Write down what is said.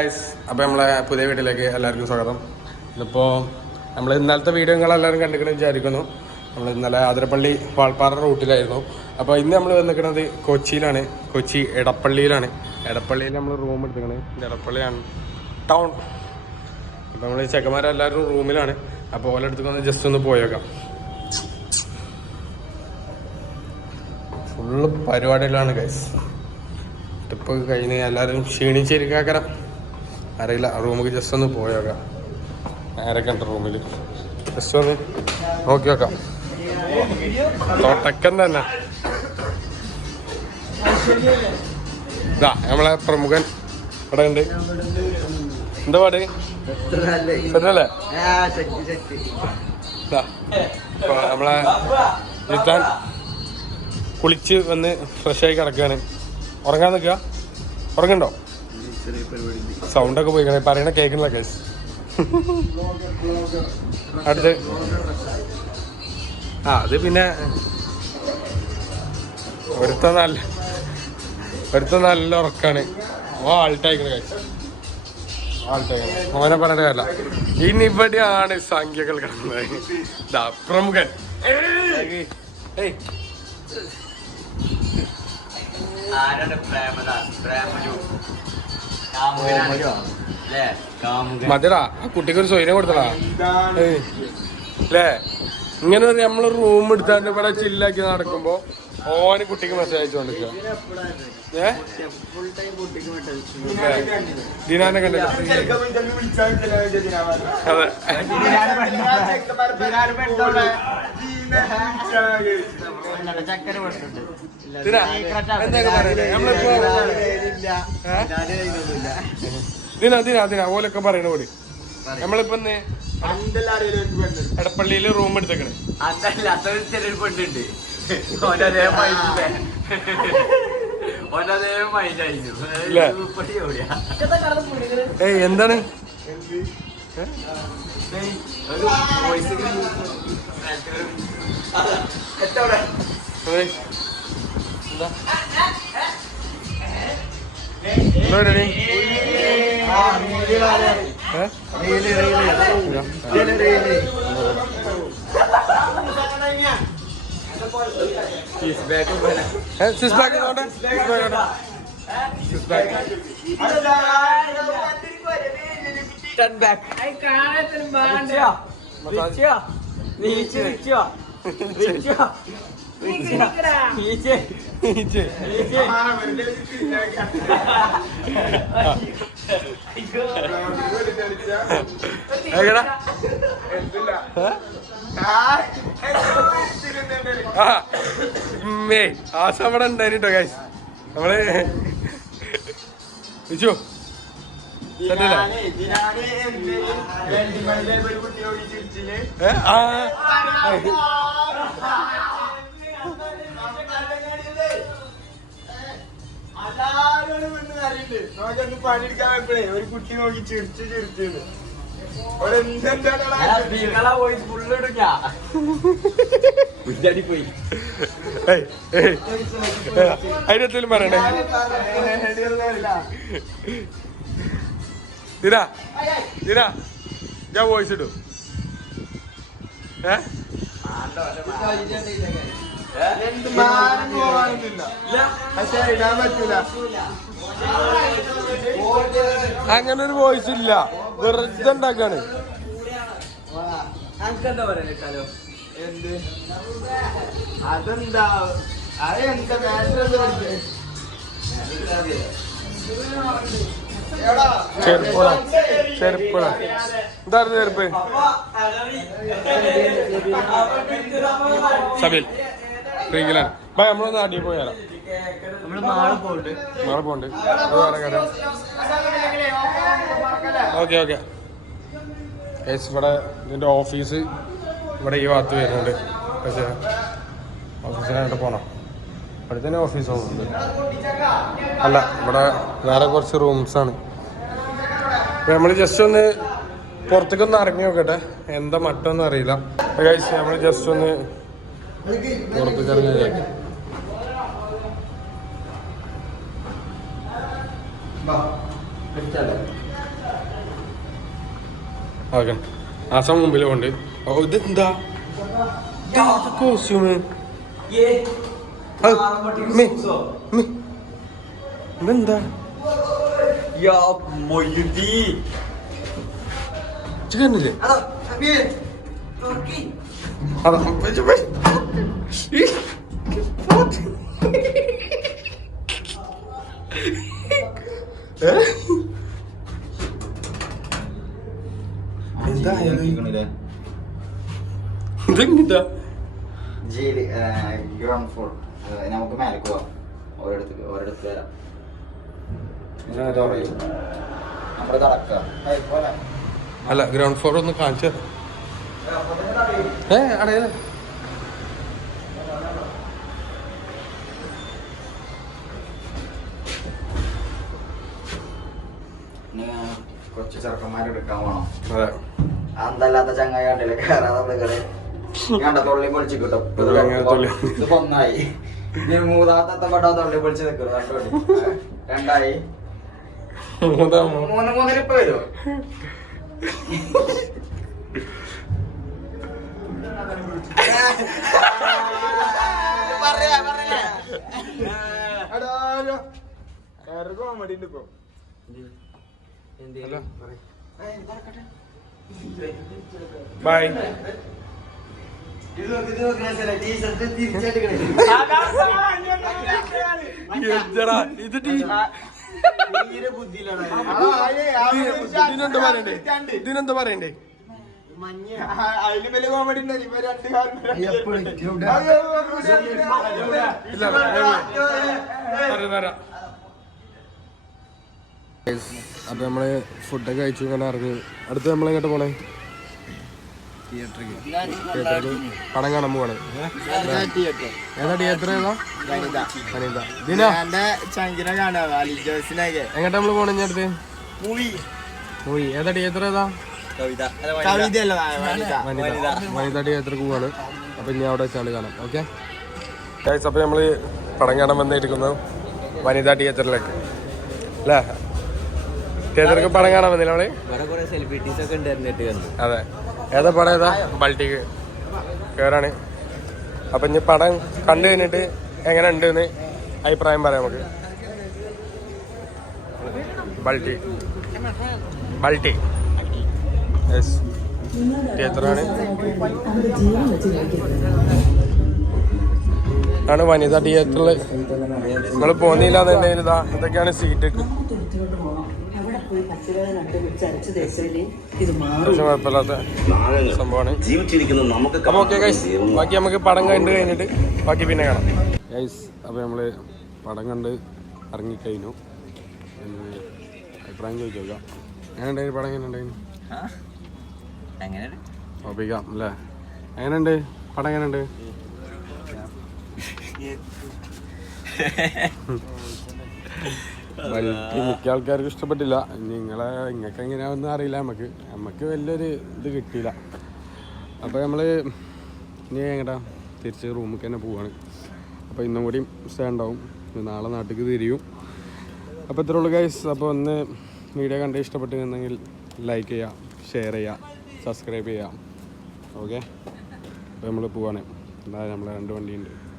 അപ്പോൾ നമ്മളെ പുതിയ വീട്ടിലേക്ക് എല്ലാവർക്കും സ്വാഗതം. ഇതിപ്പോൾ നമ്മൾ ഇന്നലത്തെ വീഡിയോ നിങ്ങളെല്ലാവരും കണ്ടിരിക്കണം വിചാരിക്കുന്നു. നമ്മൾ ഇന്നലെ ആതിരപ്പള്ളി വാൾപ്പാറ റൂട്ടിലായിരുന്നു. അപ്പോൾ ഇന്ന് നമ്മൾ വന്നിരിക്കുന്നത് കൊച്ചിയിലാണ്. കൊച്ചി എടപ്പള്ളിയിലാണ്. എടപ്പള്ളിയിൽ നമ്മൾ റൂം എടുത്തിരിക്കുന്നത്. എടപ്പള്ളിയാണ് ടൗൺ. അപ്പോൾ നമ്മൾ ചെക്കന്മാരെല്ലാവരും റൂമിലാണ്. അപ്പോൾ ഓല എടുത്തുകൊണ്ട് ജസ്റ്റ് ഒന്ന് പോയേക്കാം. ഫുള്ള് പരിപാടികളാണ് ഗൈസ്. ട്രിപ്പ് കഴിഞ്ഞ് എല്ലാവരും ക്ഷീണിച്ചിരിക്കാക്കരം അറിയില്ല. റൂമിൽ ജസ്റ്റ് ഒന്ന് പോയേക്കാം. ആരൊക്കെ ഉണ്ട് റൂമിൽ ജസ്റ്റ് ഒന്ന് നോക്കി വെക്കാം. തൊട്ടക്കൻ തന്നെ ഇതാ നമ്മളെ പ്രമുഖൻ ഇവിടെ ഉണ്ട്. എന്താ പാട് സെറ്റല്ലേ? നമ്മളെ ജിത്താൻ കുളിച്ച് വന്ന് ഫ്രഷായി കിടക്കുകയാണ്. ഉറങ്ങാൻ നിൽക്കുക. ഉറങ്ങണ്ടോ? സൗണ്ടൊക്കെ പോയിക്കണേ. പറയണ കേൾക്കണില്ല കേസ്. അടുത്ത് അത് പിന്നെ ഒരുത്ത നല്ല ഉറക്കാണ്. ആൾട്ടായിക്കണ കേസ്. ആൾട്ടായിക്കണ മോനെ പറഞ്ഞിട്ട് കാര്യമില്ല. ഇനി ഇവിടെയാണ് സംഖ്യകൾ കിടക്കുന്നത്. പ്രമുഖൻ മതിടാ. ആ കുട്ടിക്ക് ഒരു സ്വൈര്യം കൊടുത്തടാ അല്ലേ? ഇങ്ങനെ നമ്മള് റൂം എടുത്താണ്ട് ഇവിടെ ചില്ലാക്കി നടക്കുമ്പോ ഓന് കുട്ടിക്ക് മെസ്സേജ് അയച്ചുകൊണ്ടിരിക്കുക. ദിനാനെ കണ്ടില്ല? അതെ. ദിന ഓലൊക്കെ പറയണ കൂടി നമ്മളിപ്പോ എടപ്പള്ളിയില് റൂം എടുത്തേക്കണേ. ഏയ് എന്താണ് ആശം അവിടെ ഉണ്ടായിട്ടോ ഗൈസ്. നമ്മള് വിളിച്ചോ പണിയെടുക്കാൻ ഒരു കുട്ടി നോക്കി ചിരിച്ചു ചിരിച്ചു അതിനെന്തേലും പറയണേ? ദിന ഞാൻ വോയിസ് ഇടും. അങ്ങനെ ഒരു വോയിസ് ഇല്ല. വെറുതെ ഉണ്ടാക്കാണ്. അതെന്താ ചെരുപ്പുട ചെരുപ്പുട എന്തായിരുന്നു ചെരുപ്പ്? സബീൽ ഫ്രീക്കിലാണ്. ഭായ് നമ്മളൊന്ന് അടി പോയാലോ? നാളെ പോണ്ട്. Okay okay. ഇവിടെ ഇതിൻ്റെ ഓഫീസ് ഇവിടെ ഈ ഭാഗത്ത് വരുന്നുണ്ട്. പക്ഷേ ഓഫീസിനായിട്ട് പോകണം. ഇവിടെ തന്നെ ഓഫീസ് ആവുന്നുണ്ട്. അല്ല, ഇവിടെ വേറെ കുറച്ച് റൂംസാണ്. അപ്പം നമ്മൾ ജസ്റ്റ് ഒന്ന് പുറത്തേക്കൊന്ന് ഇറങ്ങി നോക്കട്ടെ എന്താ മട്ടൊന്നും അറിയില്ല. നമ്മൾ ജസ്റ്റ് ഒന്ന് പുറത്തേക്ക് ഇറങ്ങി ഓക്കെ ആസം മുമ്പിൽ കൊണ്ട് ഓ ഇതെന്താ കോസ്റ്റ്യൂമ് ഇതെന്താ ചിക്കനില്ലേ അതാ ഇതെന്താ ഗ്രൗണ്ട് ഫ്ലോർ നമുക്ക് മേലെ പോവാം ഓരോടത്ത് വരാം നമ്മുടെ നടക്കാം അല്ല ഗ്രൗണ്ട് ഫ്ലോർ ഒന്ന് കാണിച്ചു അടയത് കൊച്ചു ചെറുക്കന്മാരെടുക്കാൻ പോണം അതെ അന്തല്ലാത്ത ചങ്ങായി കണ്ടില്ലേ കയറാതെ നമ്മള് കണ്ട തൊള്ളി പൊളിച്ച് കിട്ടും ഇത് ഒന്നായി ഇനി മൂന്നാമത്തെ പെട്ടോ തൊള്ളി പൊളിച്ച് നിൽക്കുന്നു കണ്ടോളി രണ്ടായി മൂന്നിൽ ഇപ്പൊ വരുമോ ബൈ ഇതിനെന്താ പറയണ്ടേ അതിന് വലിയ കോമഡി അപ്പൊ നമ്മള് ഫുഡൊക്കെ കഴിച്ചു ഇങ്ങനെ ഇറങ്ങി അടുത്ത് നമ്മളെങ്ങോട്ട് പോണേ തിയേറ്ററിൽ പടം കാണാൻ പോവാണ് ഏതാ തിയേറ്റർ ഏതാ എങ്ങോട്ടാ നമ്മള് പോണേ ഇനി അടുത്ത് മൂവി ഏതാ തിയേറ്റർ ഏതാ വനിതാ തിയേറ്റർക്ക് പോവാണ് അപ്പൊ ഇനി അവിടെ വെച്ചാണ് കാണാം ഓക്കെ അപ്പൊ നമ്മള് പടം കാണാൻ വന്നിരിക്കുന്നു വനിതാ തിയേറ്ററിലേക്ക് അല്ലേ തിയേറ്റർക്ക് പടം കാണാൻ വന്നില്ല നമ്മള് അതെ ഏതാ പടം ഏതാ ബൾട്ടിക്ക് കേറാണ് അപ്പൊ ഇനി പടം കണ്ടു കഴിഞ്ഞിട്ട് എങ്ങനെ ഉണ്ട് എന്ന് അഭിപ്രായം പറയാം നമുക്ക് ബൾട്ടി ബൾട്ടി യെസ് തിയേറ്ററാണ് ആണ് വനിതാ തിയേറ്ററിൽ നിങ്ങൾ പോന്നില്ല എന്നുണ്ടെങ്കിൽ ഇതാ ഇതൊക്കെയാണ് സീറ്റ് കുഴപ്പമില്ലാത്ത സംഭവമാണ് അപ്പൊ ഓക്കെ ഗൈസ് ബാക്കി നമുക്ക് പടം കണ്ടു കഴിഞ്ഞിട്ട് ബാക്കി പിന്നെ കാണാം ഗൈസ് അപ്പൊ നമ്മള് പടം കണ്ട് ഇറങ്ങിക്കഴിഞ്ഞു അഭിപ്രായം ചോദിച്ചോക്കാം എങ്ങനെ ഉണ്ടായിരുന്നു പടം എങ്ങനെ ഉണ്ടായിരുന്നു ഓപ്പിക്കാം അല്ലേ എങ്ങനെയുണ്ട് പടം എങ്ങനെയുണ്ട് മിക്ക ആൾക്കാർക്ക് ഇഷ്ടപ്പെട്ടില്ല നിങ്ങൾക്ക് എങ്ങനെയാണെന്ന് അറിയില്ല നമുക്ക് വലിയൊരു ഇത് കിട്ടിയില്ല അപ്പോൾ നമ്മൾ ഇനി എങ്ങടാ തിരിച്ച് റൂമിൽ തന്നെ പോവാണ് അപ്പോൾ ഇന്നും കൂടിയും സ്റ്റേ ഉണ്ടാവും നാളെ നാട്ടിലേക്ക് തിരിയും അപ്പോൾ ഇത്രേ ഉള്ളൂ ഗൈസ് അപ്പോൾ ഒന്ന് വീഡിയോ കണ്ട് ഇഷ്ടപ്പെട്ടിരുന്നെങ്കിൽ ലൈക്ക് ചെയ്യുക ഷെയർ ചെയ്യുക സബ്സ്ക്രൈബ് ചെയ്യുക ഓക്കെ അപ്പോൾ നമ്മൾ പോവാണ് എന്താ നമ്മളെ 2 വണ്ടിയുണ്ട്